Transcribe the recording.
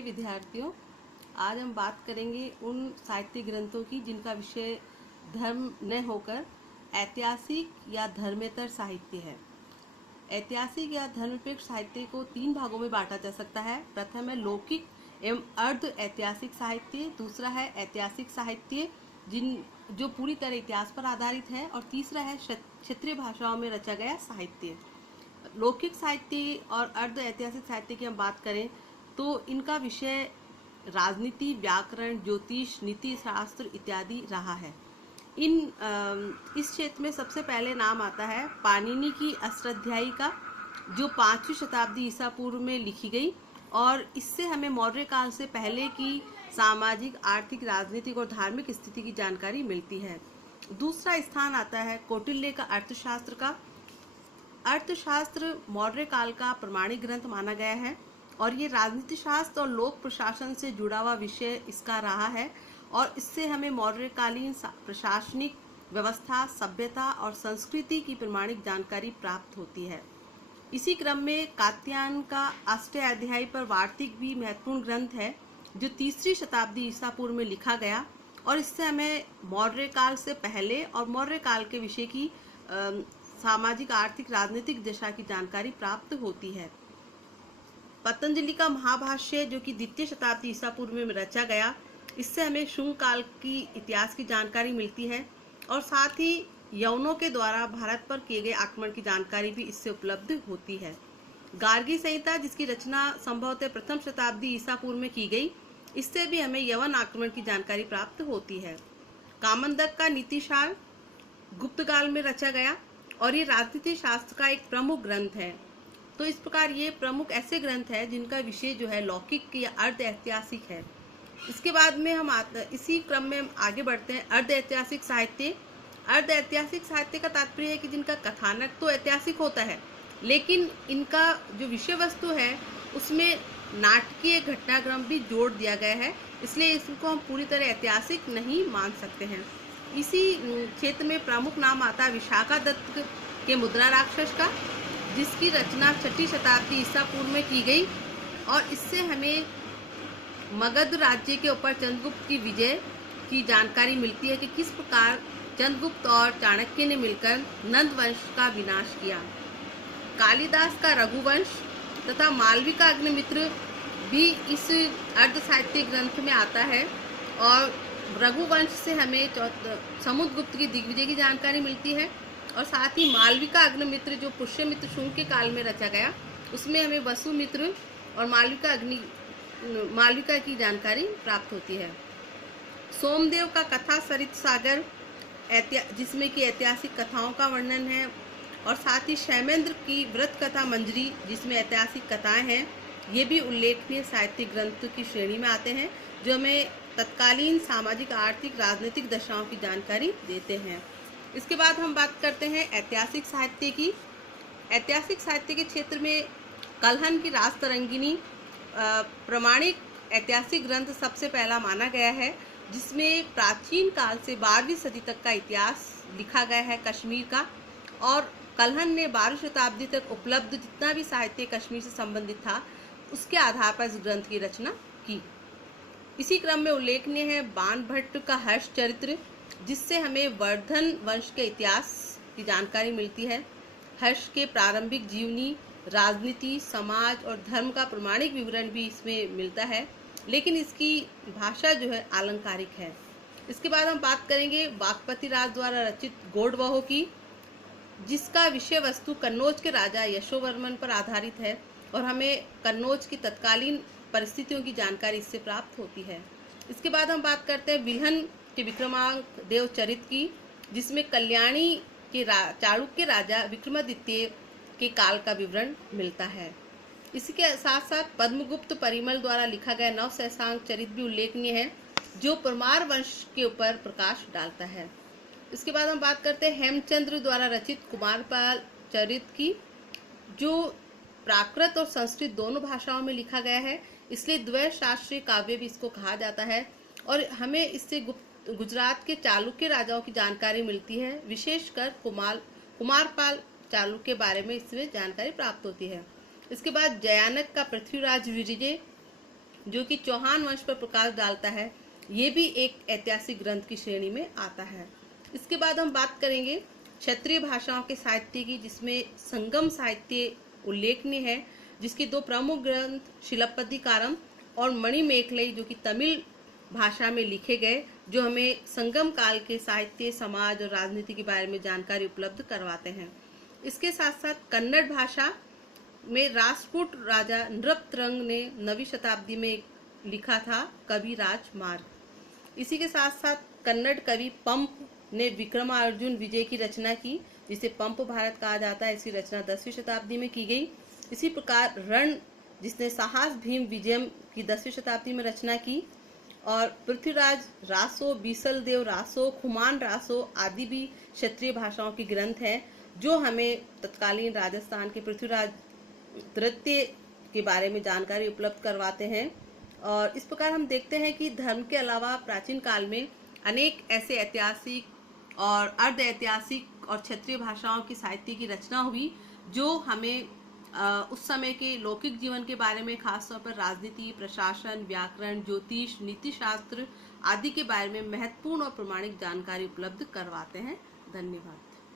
विद्यार्थियों, आज हम बात करेंगे उन साहित्य ग्रंथों की जिनका विषय धर्म न होकर ऐतिहासिक या धर्मेतर साहित्य है। ऐतिहासिक या धर्मनिरपेक्ष साहित्य को तीन भागों में बांटा जा सकता है। प्रथम है लौकिक एवं अर्ध ऐतिहासिक साहित्य, दूसरा है ऐतिहासिक साहित्य जो पूरी तरह इतिहास पर आधारित है, और तीसरा है क्षेत्रीय भाषाओं में रचा गया साहित्य। लौकिक साहित्य और अर्ध ऐतिहासिक साहित्य की हम बात करें तो इनका विषय राजनीति, व्याकरण, ज्योतिष, नीति शास्त्र इत्यादि रहा है। इस क्षेत्र में सबसे पहले नाम आता है पाणिनि की अष्टाध्यायी का, जो 5वीं शताब्दी ईसा पूर्व में लिखी गई, और इससे हमें मौर्य काल से पहले की सामाजिक, आर्थिक, राजनीतिक और धार्मिक स्थिति की जानकारी मिलती है। दूसरा स्थान आता है कौटिल्य का अर्थशास्त्र का। अर्थशास्त्र मौर्य काल का प्रमाणिक ग्रंथ माना गया है, और ये राजनीति शास्त्र और लोक प्रशासन से जुड़ा हुआ विषय इसका रहा है, और इससे हमें मौर्यकालीन प्रशासनिक व्यवस्था, सभ्यता और संस्कृति की प्रमाणिक जानकारी प्राप्त होती है। इसी क्रम में कात्यायन का अष्टाध्यायी पर वार्तिक भी महत्वपूर्ण ग्रंथ है, जो 3री शताब्दी ईसा पूर्व में लिखा गया, और इससे हमें मौर्य काल से पहले और मौर्य काल के विषय की सामाजिक, आर्थिक, राजनीतिक दशा की जानकारी प्राप्त होती है। पतंजलि का महाभाष्य, जो कि 2य शताब्दी ईसा पूर्व में रचा गया, इससे हमें शुंग काल की इतिहास की जानकारी मिलती है, और साथ ही यवनों के द्वारा भारत पर किए गए आक्रमण की जानकारी भी इससे उपलब्ध होती है। गार्गी संहिता, जिसकी रचना संभवतः प्रथम शताब्दी ईसा पूर्व में की गई, इससे भी हमें यवन आक्रमण की जानकारी प्राप्त होती है। कामंदक का नीतिसार गुप्त काल में रचा गया, और ये राजनीति शास्त्र का एक प्रमुख ग्रंथ है। तो इस प्रकार ये प्रमुख ऐसे ग्रंथ है जिनका विषय जो है लौकिक या अर्ध ऐतिहासिक है। इसके बाद में हम इसी क्रम में आगे बढ़ते हैं अर्ध ऐतिहासिक साहित्य। अर्ध ऐतिहासिक साहित्य का तात्पर्य है कि जिनका कथानक तो ऐतिहासिक होता है, लेकिन इनका जो विषय वस्तु है उसमें नाटकीय घटनाक्रम भी जोड़ दिया गया है, इसलिए इसको हम पूरी तरह ऐतिहासिक नहीं मान सकते हैं। इसी क्षेत्र में प्रमुख नाम आता है विशाखादत्त के मुद्रा राक्षस का, जिसकी रचना 6ठी शताब्दी ईसा पूर्व में की गई, और इससे हमें मगध राज्य के ऊपर चंद्रगुप्त की विजय की जानकारी मिलती है कि किस प्रकार चंद्रगुप्त और चाणक्य ने मिलकर नंद वंश का विनाश किया। कालिदास का रघुवंश तथा मालवी का अग्निमित्र भी इस अर्ध साहित्य ग्रंथ में आता है, और रघुवंश से हमें समुद्रगुप्त की दिग्विजय की जानकारी मिलती है, और साथ ही मालवी का अग्निमित्र जो पुष्यमित्र शुंग के काल में रचा गया, उसमें हमें वसुमित्र और मालविका की जानकारी प्राप्त होती है। सोमदेव का कथा सरित सागर, जिसमें कि ऐतिहासिक कथाओं का वर्णन है, और साथ ही शैमेंद्र की व्रत कथा मंजरी, जिसमें ऐतिहासिक कथाएं हैं, ये भी उल्लेखनीय साहित्यिक ग्रंथ की श्रेणी में आते हैं, जो हमें तत्कालीन सामाजिक, आर्थिक, राजनीतिक दशाओं की जानकारी देते हैं। इसके बाद हम बात करते हैं ऐतिहासिक साहित्य की। ऐतिहासिक साहित्य के क्षेत्र में कल्हन की राजतरंगिणी प्रमाणिक ऐतिहासिक ग्रंथ सबसे पहला माना गया है, जिसमें प्राचीन काल से 12वीं सदी तक का इतिहास लिखा गया है कश्मीर का, और कल्हन ने 12वीं शताब्दी तक उपलब्ध जितना भी साहित्य कश्मीर से संबंधित था, उसके आधार पर इस ग्रंथ की रचना की। इसी क्रम में उल्लेखनीय है बाण भट्ट का हर्ष चरित्र, जिससे हमें वर्धन वंश के इतिहास की जानकारी मिलती है। हर्ष के प्रारंभिक जीवनी, राजनीति, समाज और धर्म का प्रमाणिक विवरण भी इसमें मिलता है, लेकिन इसकी भाषा जो है आलंकारिक है। इसके बाद हम बात करेंगे बागपति राज द्वारा रचित गौड़वह की, जिसका विषय वस्तु कन्नौज के राजा यशोवर्मन पर आधारित है, और हमें कन्नौज की तत्कालीन परिस्थितियों की जानकारी इससे प्राप्त होती है। इसके बाद हम बात करते हैं बिल्हन के विक्रमांक देव चरित की, जिसमें कल्याणी के चालुक्य राजा विक्रमादित्य के काल का विवरण मिलता है। इसी के साथ साथ पद्मगुप्त परिमल द्वारा लिखा गया नव सहसांक चरित भी उल्लेखनीय है, जो परमार वंश के ऊपर प्रकाश डालता है। इसके बाद हम बात करते हैं हेमचंद्र द्वारा रचित कुमारपाल चरित की, जो प्राकृत और संस्कृत दोनों भाषाओं में लिखा गया है, इसलिए द्वैशास्त्रीय काव्य भी इसको कहा जाता है, और हमें इससे गुजरात के चालुक्य राजाओं की जानकारी मिलती है, विशेषकर कुमारपाल चालुक्य के बारे में इसमें जानकारी प्राप्त होती है। इसके बाद जयानक का पृथ्वीराज विजय जो कि चौहान वंश पर प्रकाश डालता है, ये भी एक ऐतिहासिक ग्रंथ की श्रेणी में आता है। इसके बाद हम बात करेंगे क्षत्रिय भाषाओं के साहित्य की, जिसमें संगम साहित्य उल्लेखनीय है, जिसके दो प्रमुख ग्रंथ शिलप्पदिकारम और मणिमेखलई जो कि तमिल भाषा में लिखे गए, जो हमें संगम काल के साहित्य, समाज और राजनीति के बारे में जानकारी उपलब्ध करवाते हैं। इसके साथ साथ कन्नड़ भाषा में राष्ट्रकूट राजा नृपतरंग ने 9वीं शताब्दी में लिखा था कवि राजमार्ग। इसी के साथ साथ कन्नड़ कवि पंप ने विक्रमार्जुन विजय की रचना की, जिसे पंप भारत कहा जाता है। इसकी रचना 10वीं शताब्दी में की गई। इसी प्रकार रण, जिसने साहस भीम विजयम की 10वीं शताब्दी में रचना की, और पृथ्वीराज रासो, बीसल देव रासो, खुमान रासो आदि भी क्षत्रिय भाषाओं के ग्रंथ हैं, जो हमें तत्कालीन राजस्थान के पृथ्वीराज तृतीय के बारे में जानकारी उपलब्ध करवाते हैं। और इस प्रकार हम देखते हैं कि धर्म के अलावा प्राचीन काल में अनेक ऐसे ऐतिहासिक और अर्ध ऐतिहासिक और क्षेत्रीय भाषाओं की साहित्य की रचना हुई, जो हमें उस समय के लौकिक जीवन के बारे में, खासतौर पर राजनीति, प्रशासन, व्याकरण, ज्योतिष, नीति शास्त्र आदि के बारे में महत्वपूर्ण और प्रमाणिक जानकारी उपलब्ध करवाते हैं। धन्यवाद।